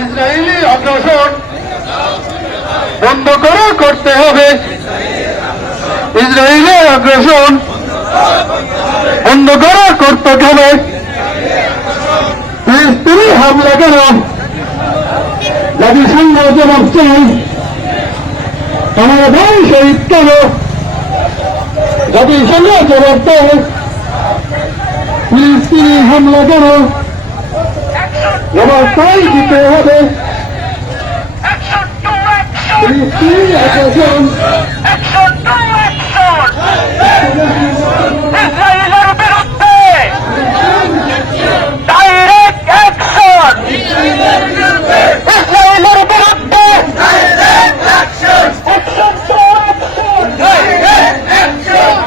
Israeli আগ্রাসন বন্ধ করতে হবে। ইসরায়েলি আগ্রাসন বন্ধ করতে হবে। ফিলিস্তিনি হামলা কেন? জাতিসংঘ জবাব চাই। আমার ভাই শহীদ কেন? জাতিসংঘ জবাব চাই। ফিলিস্তিনি হামলা কেন? জবাবটাই দিতে হবে। ফিলিস্তিনি আগ্রাসন ইসরায়েলের বিরুদ্ধে ডাইরেক্ট অ্যাকশন, ইসরায়েলের বিরুদ্ধে অ্যাকশন টু অ্যাকশন।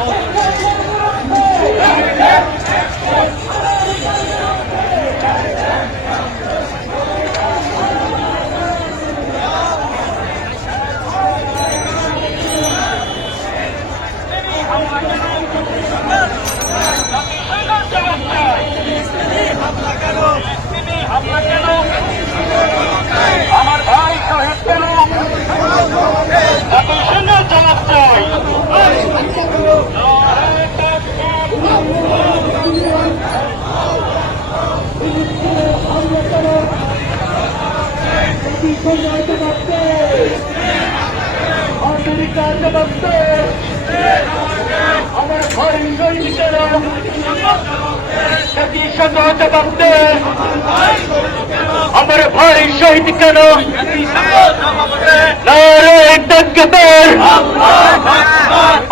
আমার ভাই শহীদ কেন? জাতিসংঘের জবাব চাই। আমেরিকার জবাব চাই। আমার ভাই শহীদ কেন? জাতিসংঘ জবাব দেয়। আমার ভাই শহীদ কেন? নারে তাকবীর,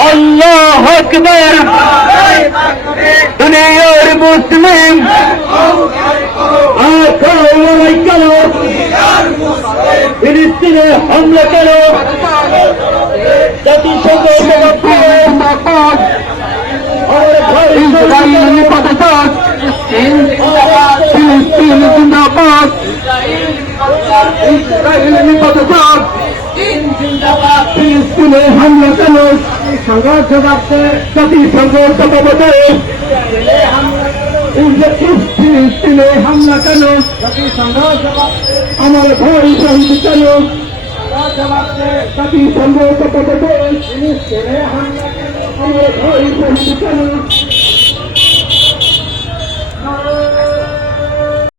আল্লাহু আকবার। দুনিয়ার মুসলিম লড়াই কেন? ফিলিস্তিনে হামলা কেন? জাতিসংঘ জবাব দেয়। আমার ভাই ইসরায়েল নিপাতবাদ, ফিলিস্তিন জিন্দাবাদ, ইসরায়েল নিপাতবাদ, ফিলিস্তিনে হামলা কেন? সংঘর্ষ বাড়ছে, জাতিসংঘ জবাব দেয়। ফিলিস্তিনে হামলা কেন? জাতিসংঘ জবাব। আমার ভাই শহীদ কেন? জাতিসংঘ জবাব দেয়। ফিলিস্তিনে হামলা কেন? আমার ভাই শহীদ কেন?